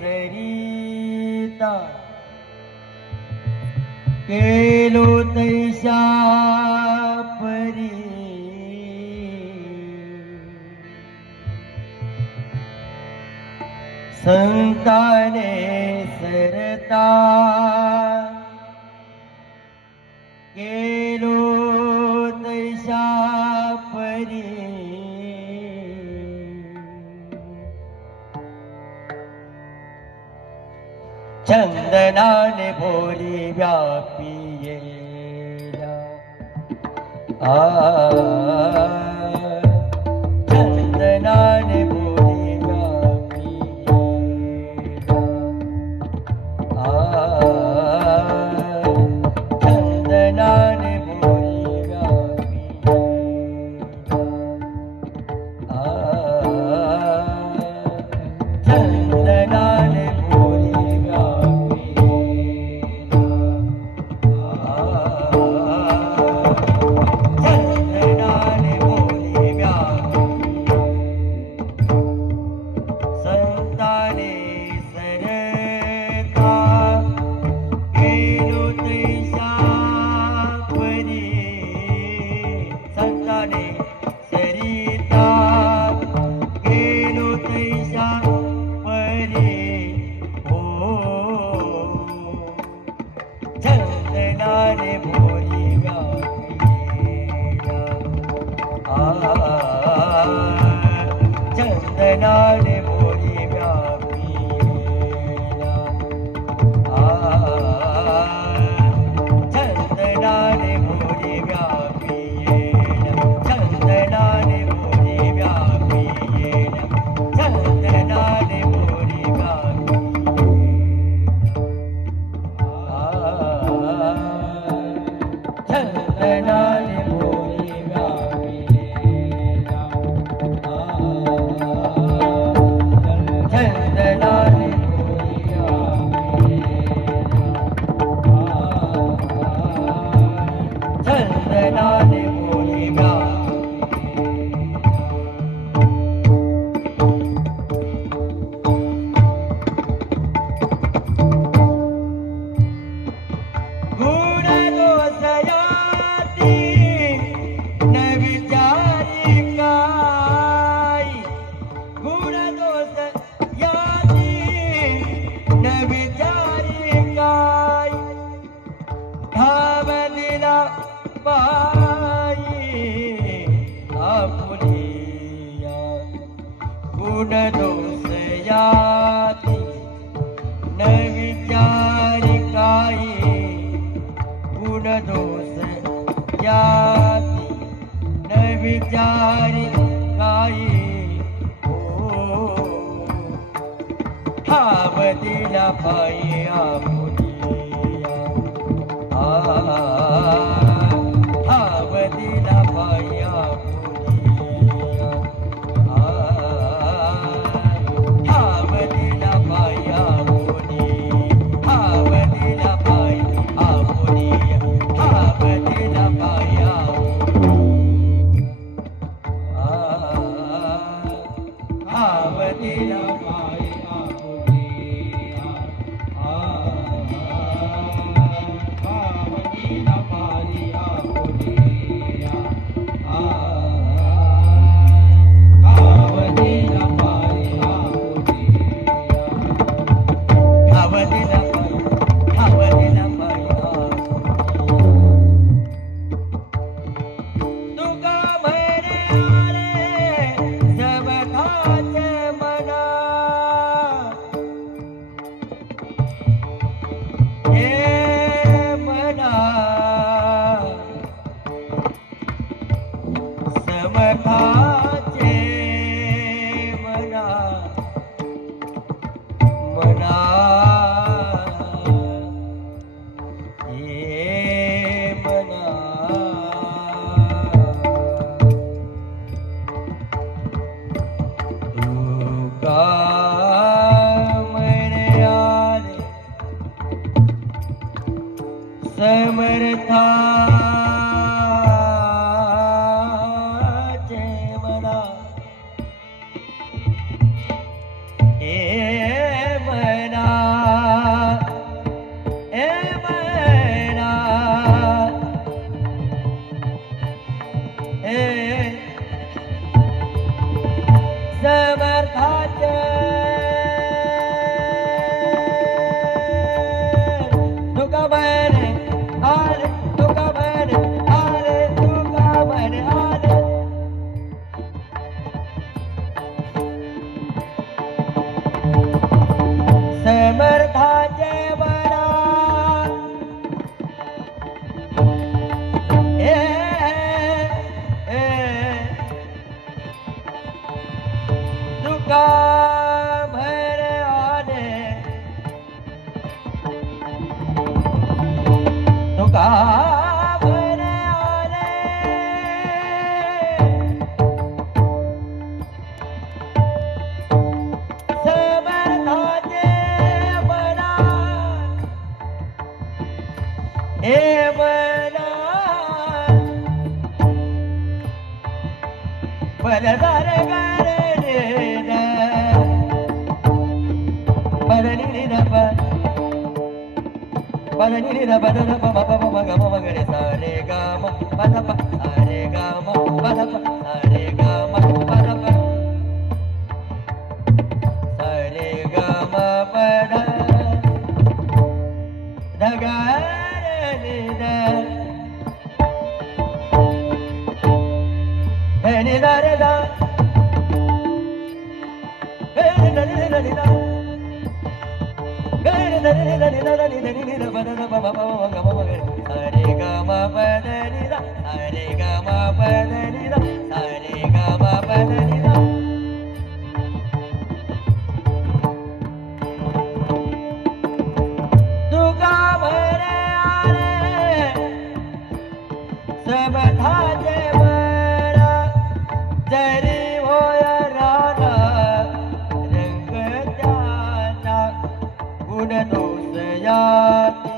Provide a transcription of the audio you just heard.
સરિતા કેલો તૈસા સંતાને સરતા કે चंदनाने भोरी व्यापिये आ. मोली बाई आपुलिया गुण दोष याती न विचारी काही गुण दोष याती न विचारी काही ठाव दिला पाई आम्ही मैं था का भर आले तो का भर आले समर्थाचे बना। ni da ba da da ba ba ba ba ga ba ga sa re ga ma ba da ba sa re ga ma ba da ba sa re ga ma ba da ba sa re ga ma ba da da ga re ni da he ni da re da he ni da ni da ni da Ga ni da ni da ni da ni da ni da नि ध ध नि ध नि नि ध प ध ध प म प म ग म म ग रे सा रे ग म प ध नि ध सा रे ग म प ध नि ध सा रे ग म प ध नि ध तुका भरे आरे सबथाचे बरा जरी होय राना रंग त्याचा गुण दोष याती